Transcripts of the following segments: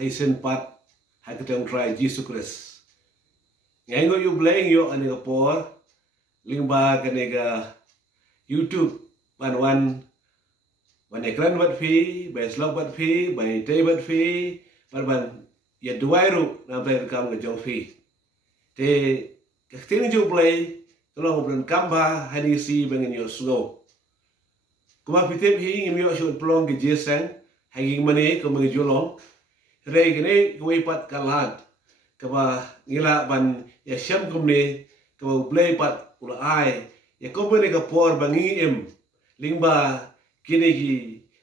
hay senpat hay ketang try Jesus Christ. Ngai ngo yu bleng yo ane por lingba kanega YouTube wan ekran bat fi by slog bat fi by tay bat fi ban ya duairu na play kam ga jong fi te kakting ju play kalau ngobren kamba hadisi bengen yo slow kuma pitem hi ngim yo shot plong ge jesen hagi mane ko menge jolong rei gene kwe pat kalat kaba ngila ban ya syam kumne ko play pat ula ai ya ko mene ka por bangi em lingba kini ki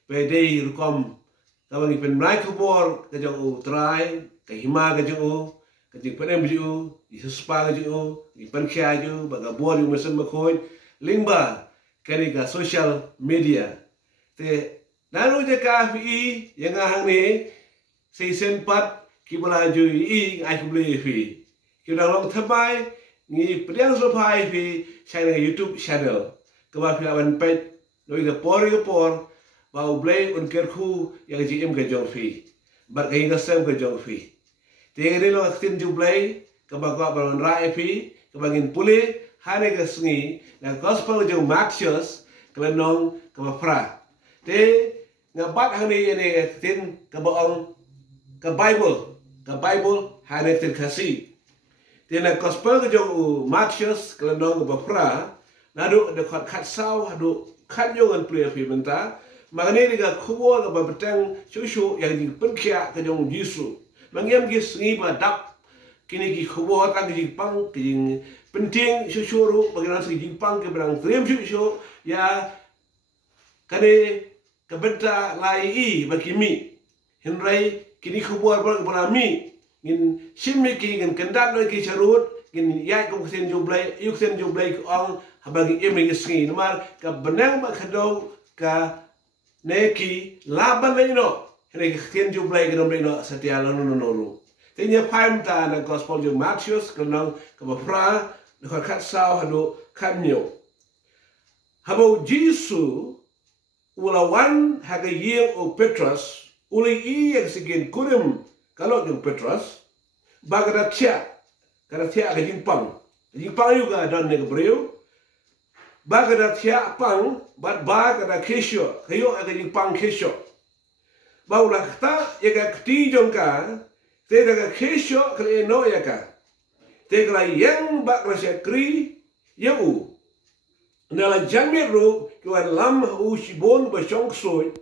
pede rukom kaba ngi pen rai ko por ka jong try ka hima ka jong ka jing pen ju Yesus pa ka ju ipan kya ju baga bor yu mesen makoy lingba kani ka social media te nanu je ka fi yang hang ni season 4 ki bala ju i ai ku bli fi ki dang long thamai ngi priang so phai fi channel YouTube channel ka ba fi aban page noi ka por ba ublay un ker khu yang GM ka jong fi bar ka sem ka jong fi te ngri lo aktin ju blay ka ba ka ba rai fi ka ba ngin puli hane ka sngi na gospel jong Maxius ka nong ka ba fra te nga bat hang ni ene aktin ka ba ong ka Bible hane tin kasi te na gospel ka jong Maxius ka nong ka ba fra na do de khat sau hadu khat yo ngan pli fi menta magani diga khuwa ka ba betang shushu yang di penkia ka jong Yesu mangyam gis ngi ba dap kini ki khuwa ta ki pang ki penting shushu bagaimana si pang ke berang trem shushu ya kane ka benta lai i bakimi hinrai kini khuwa ba mi ngin shimmi ki ngin kandat no ki charut ngin ya ko sen jublai yuk sen jublai ko ang habagi emi ngi nomar ka benang ba khado ka neki laban le no hele kien ju blai gnom le no satia no no tenya paim ta na gospel ju Maxius kanang ka ba fra no khat sao hado khat myo habo Jesu ula wan haga yeng o Petrus uli i exigin kurim kalau ju Petrus bagada tia kada tia ga jingpang juga dan ne breu bagada tia pang bat bagada kesho kayo aga jingpang kesho baula kta yaga kti jongka te daga kesho kle no yaka te kala yang bakrasya kri yau nala jamiru kwan lam u shibon ba shong soy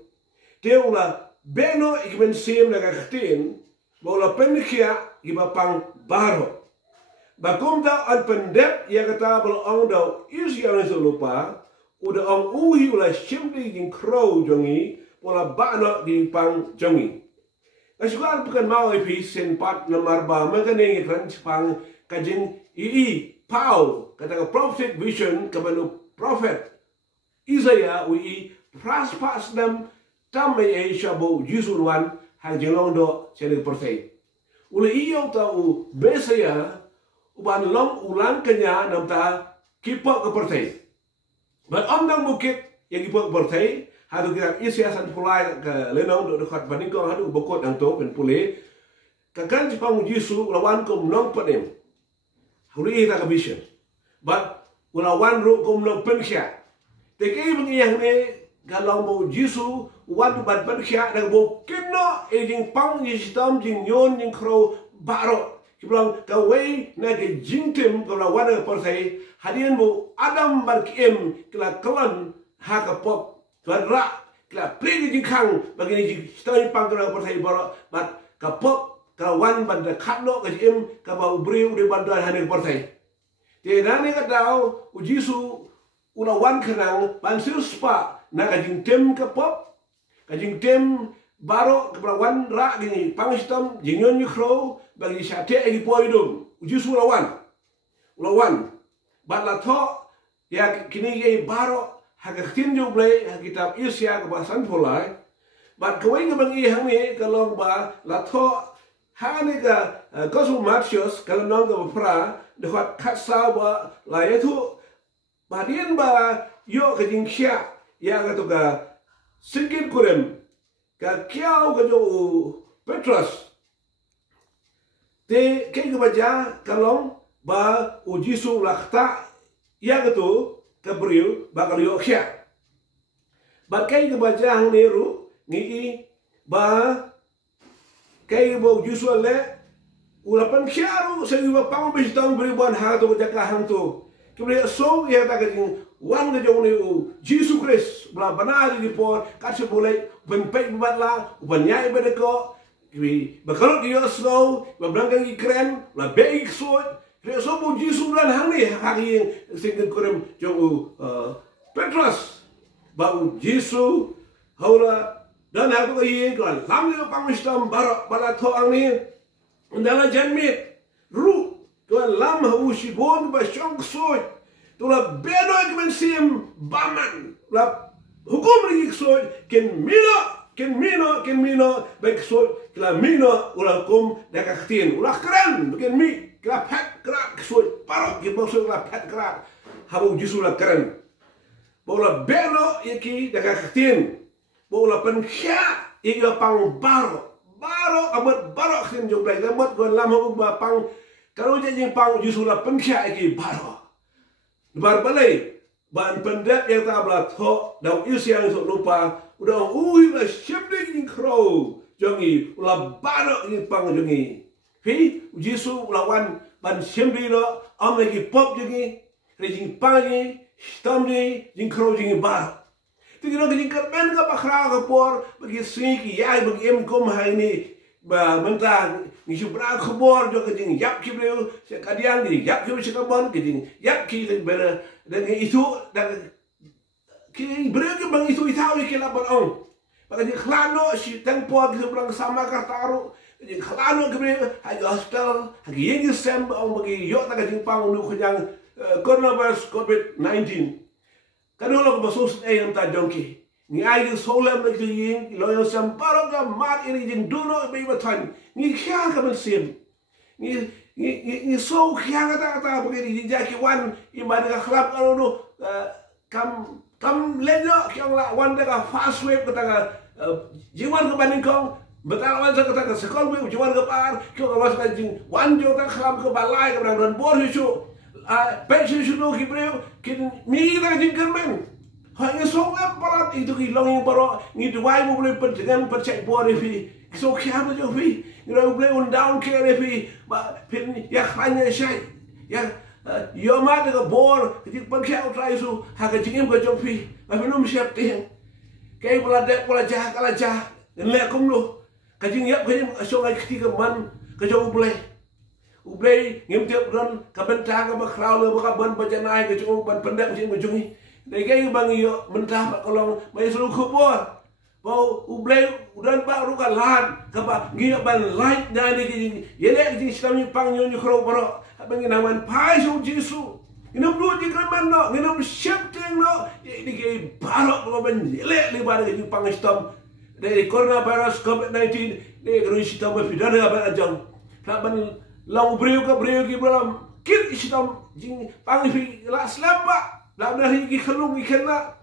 te ula beno ikmen sem daga ktin baula penkia iba pang baro bakumda al pendep ya kata bel ong do is yang lupa udah ong uhi ulah simply ging crow jongi pola bano di pang jongi kasukan bukan mau ipi sen pat nomor ba mereka nengi kan pang kajing ii pau kata prophet vision kabanu prophet Isaiah ui praspas dam tamai shabo yusulwan hang jelong do sele persei ule iyo tau besaya uban long ulang kenya namta kipok ke pertai. But omdang bukit yang kipok pertai hadu kita isiasan pulai ke lenong do dekat bandingkong hadu bokot ang to pen pulai kakan Jepang Yesu lawan kom nong panem. Huli ita ka vision. But ulawan ru kom nong pensya. Teki mengiyang ne galau mo Yesu wan ban pensya dan bukit no ejing pang yistam jing yon jing kro baro Kiblang kawai na ke jingtem kalau wada persai hadian bu Adam barkiem kila kelan haka pop tuan rak kila play jingkang bagi ni stoi pangkara persai baro bat kapop kawan banda katlo ke jim kabau briu di bandan hadir persai. Jadi nani katau ujisu ulawan kenang pansir spa na ke jingtem kapop ke jingtem baro keperawan rak gini pangstam jingon yukro bagi syate egi poidum ujusu lawan batla tho ya kini ye baro haga tinju blai kitab Yesaya ke bahasan pulai bat kawai ke bang ihang ni kalau ba la tho hani ka gospel Maxius kalau nong ke pra dekat kasa ba la yetu badien ba yo ke jingkya ya ka to ka sikit kurem ka kiau ka jo Petrus te ke baca kalong ba u Jisu lakta ya gitu kebriu bakal yo khia ba ke baca hang neru ngi ba ke bo Jisu le ulapan khiaru sa iba pang bisitang beribuan ha to jaka hang to kebriu so ya ta ke wan ga jong ni u Jisu Christ bla banari di por kasi boleh benpek batla ubanyai bedeko ki bakalot yo snow ba blanggang ikren la be iksot re so bo Jisu dan hang ni hagi singken kurem jong u Petrus ba u Jisu haula dan ha ko yi ko lam ni pang mistam barok bala to ang ni ndala janmit ru ko lam hu shibon ba shong sot tula beno ekmen sim baman la hukum ri soy ken mino baik soy kla mino ula hukum dakaktin ula keren ken mi kla pat kra soy paro ki bokso kla pat kra habu Jisu la keren bola beno iki dakaktin bola penkhia iki pang baro amat baro khin jong dai amat gon lam hu ba pang kalau jeng pang Jisu la penkhia iki baro Bar balai ban pendat yang tak belat ho dau isi yang sok lupa udah la shimding in crow jongi ula baro ni pang jongi hi Jisu lawan ban shimding lo am lagi pop jongi rejing pangi stamni jing crow jongi bar tinggal jing kermen ka bakra ka por bagi sinki yai bagi em kom hai ni ba mentang ni subra khobor jo kejing yap ki breu se kadiang ni yap ki se kabon kejing yap ki ber dengan itu dan ki breu ki bang itu itau ki la bon on bagi khlano si tempo ki brang sama ka taru kejing khlano ki breu ha hospital ha yengi sem on bagi yo ta kejing pang nu khjang coronavirus COVID-19 kanolo ko basus ay am ta jonki ni ai solam na ki loyo sam paro ga mat ini jing duno be batan ni kya ka sim ni so kya ka ta bagi di jaki wan ibadah ka khlap anu kam lenyo kyang la wan da fast wave ka ta jiwan ka banin kong betal wan sa ka sekol be jiwan ka par kyo ka was ka jing wan jo ta khlap ka balai ka dan bor hisu pension shuno ki breu kin mi ta jing kermen hanya soal pelat itu hilang yang baru ni dua ibu boleh dengan percaya buat refi so kaya macam refi ni boleh undang ke refi pin ya hanya saya ya mat dengan bor jadi percaya utrai su harga jingim ke jofi tapi nom siap tiang kaya pola jah kala jah nilai kumlo kajing yap kajing so lagi ketiga man kajong ublay ngim tiap ron kabentang ka bakraw le bakaban bajanai kajong ban pendek jing bajungi Dagay bang iyo mentah pak kolong may sulu kubor bau ublay udan ba ruka lahat kaba ngiyo ban light na ni kijing yele kijing sitami pang nyo krow baro abang ginawan pai so Jisu inam dua jikran man no inam shifting no dagay barok ko ban yele libar kijing pang sitam dari coronavirus COVID-19 dagay karo sitam ba pidan ga ban ajang ban lang breu ki bram kit sitam jing pang fi la slamba Lam dari ki khelung ki khenna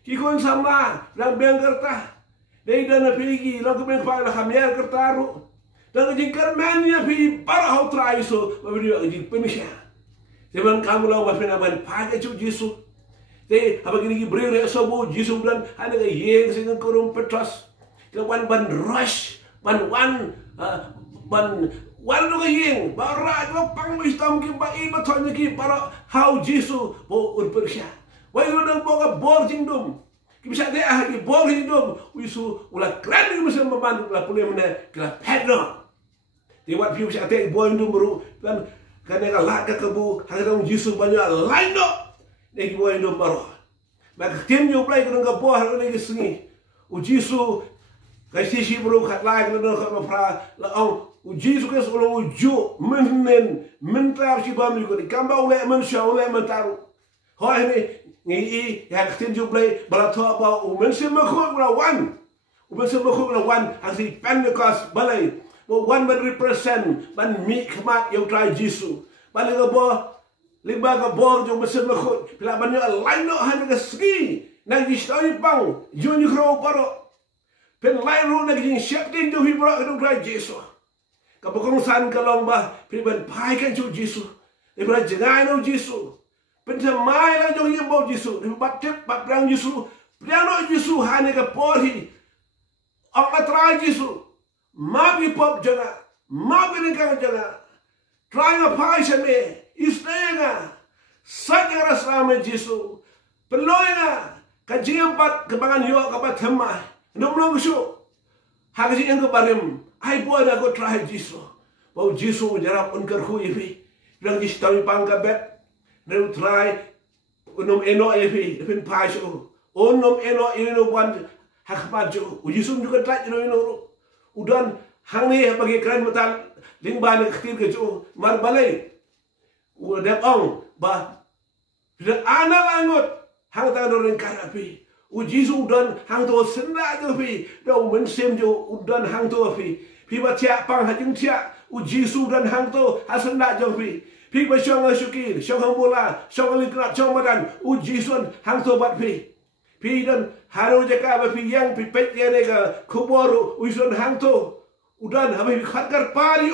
ki kon sama lam beng kerta dei dana pigi lo ke beng pa la khamyer kerta ru dan jing kermen ya pi para hau trai so babri jing pemisha seban kamu lo ba fena ban pa ke Jisu te apa gini ki breu re so bo Jisu dan ana ga yeng sing korum Petrus ke ban rush ban Walau kayeng, barat lo panglistam ki ba iba tanya ki para how Jisu bo urpersya. Walau nang boga bor jingdom, ki bisa deh ki bor jingdom, wisu ulah keren ki bisa membantu ulah punya mana kela pedno. Tiwat piu bisa deh bor jingdom baru dan karena kalah ke kebu, harga Jisu banyak lain do, deh ki bor jingdom baru. Maka tim yo play kena ke bor harga ni sengi, Jisu kasi si baru kat lain kena kat mafra laong. Jisu Kristus ulang ujuk mentar si bami ko di kamba ulai manusia ulai mentaru. Hoi ni yang ketinju play balato apa umensi makhluk wan hasil Pentecost balai wan ban represent ban mi kemat yang try Jisu balik apa lima ke bor jom mesin makhluk bila banyak lain no hanya ke segi nak jistoi pang joni kro paro pen lain ru nak jing siap tin jo hibra kedung try Jisu kapakong san kalong ba piban pai kan chu Jisu ibra jangai no Jisu pentam mai lang jong yebo Jisu bat tip bat brang Jisu brang no Jisu hane ka porhi ak la try Jisu ma bi pop janga ma bi kang janga try nga pai same isnega sajara sama Jisu peloinga kajing pat kebangan yo kapat themai nomlong su hagaji ang barim ai boy na go try Jisu bau Jisu jarap unkar hu ifi lang Jisu tawi pangka bet nem try unom eno ifi pin pasu onom eno ino wan hakmaju Jisu juga try ino udan hangni bagi keren metal lingban khatir ke ju mar balai udap ong ba ana langut hang ta do ren karapi Jisu udan hang to senda jo fi do men sem jo udan hang to fi pi ba tia pang ha jing tia Jisu udan hang to hasenda jo pi ba shong suki shong bola shong likrat shong madan Jisu hang to bat pi dan haru jaka ba pi yang pi pet ye ne ga kuboru Jisu hang to udan ha pi khatkar pari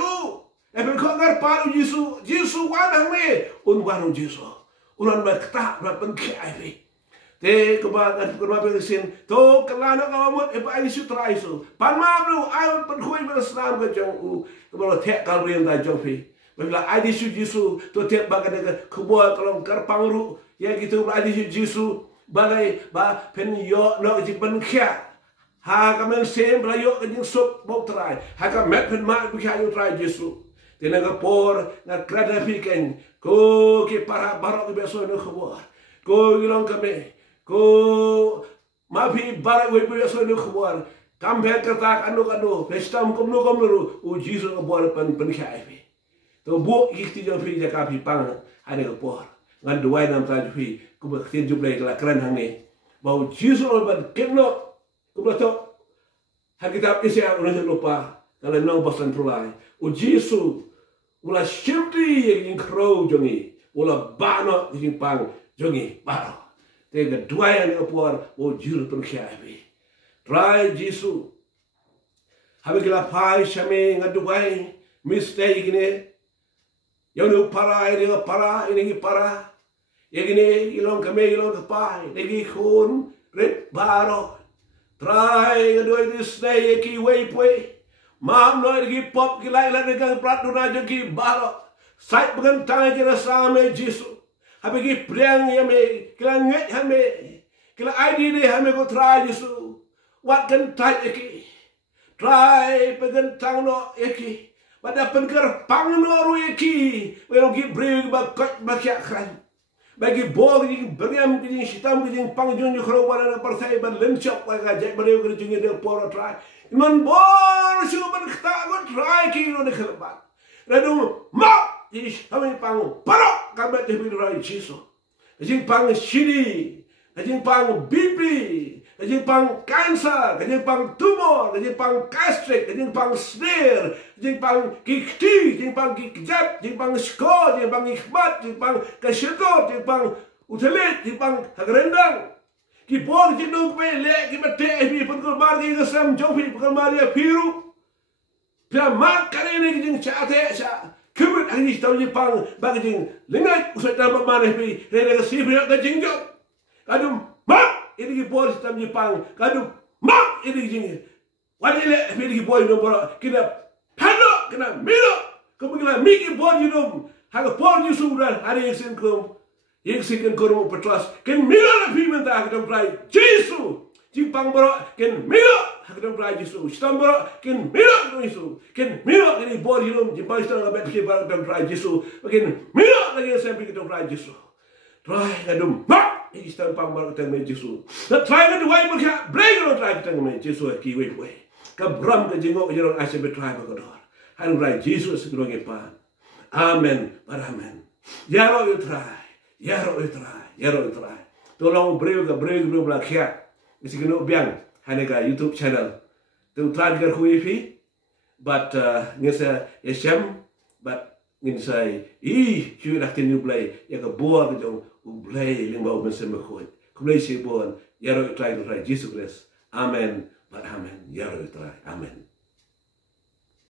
pen khatkar pari Jisu wan hang me wan Jisu ulan ba kta ba pen khai fi te kebagan pengesin to kelana kawamut ai su trai su pan ma blu ai pen khoi ber slam ke jong u kebalo tek kal rian da jong fi bila ai su Jisu to tek bagan ke kebo kalong kar pangru ya gitu ai su Jisu balai ba pen yo no ji pen kya ha kamen sem bla yo ke jing sop bok trai ha ka met pen ma bi kya yo trai Jisu tenaga por na krada fi ken ko ki para barok ke beso no kebo ko ilong kame ko mafi barak we punya soal nukhwar kambe kertak anu pestam komno Jisu ngabor pan khai to bu ikti jo fi jaka fi pang ade ko por ngan duai nam ta fi ku ba khtin jublai kala kran hang ne bau Jisu ban kemno ku ba to hakitab isya ulah lupa kala no basan trulai Jisu ula shimti yang kro jongi ula bano yang pang jongi baro tega dua yang keluar Jisu penkhai try Jisu habe kila pai shame ngaduai mistake ini yang para ini para yang ini ilong kame ilong kepai lagi khun red baro try ngaduai this day ki way pui mam noi lagi pop kilai la dengan pratuna jogi baro sai pengentai kira same Jisu habe ki priang yame kila nget hame kila ID de hame ko try Jisu wat kan tai eki try pegentang no eki pada penker pang no ru eki we no ki breu ba kot ba kya kran bagi bog ni beriam ni sitam ni pang jun ni khro wala partai ban lenchok wa ga jek breu ni jung de por try man bor su ban khta go try ki no de khabat radum ma ish hame pang paro kabat de bi rai Jisu ajing pang shiri ajing pang BP ajing pang cancer ajing pang tumor ajing pang gastric ajing pang snare ajing pang kikti ajing pang kikjat ajing pang sko ajing pang ikhbat ajing pang kasyetot ajing pang utelit ajing pang hagrendang ki bor ki dong pe le ki mate bi pengkul mar ki gasam jofi pengkul mar ya piru pia mat kare ni jing chate cha kebut ani tau ji pang bagajing lengai usai dalam mana pi reda ke sibri ke jingjok kadum mak ini ki bor sistem Jepang kadum mak ini jing wadi le pi ki boy no bora kina halo kina milo kemungkinan miki bor yudum haga bor Jisu dan hari sin kum yeksin kum petras ken milo la pi menta kadum prai Jisu Jepang bora ken milo kadum prai Jisu sistem bora ken milo Jisu ken milo ini bor yudum Jepang sistem ngabet pi bora kadum prai Jisu ken milo lagi sampai kadum prai Jisu try kadum mak istan pang bar ketang me Jisu na try ka duai berka break no try ketang me Jisu ki we ka bram ka jingok jerong ase be try ba kodor han rai Jisu segro pa amen par amen yaro you try tolong break bro bla khia isi keno biang hanega YouTube channel tu try ka hui fi but ngesa yesem but nginsai chu dak tin play ya ka boa ka jong play limba ben sem khoi kulay si bon yaro try Jisu Christ amen but amen yaro try amen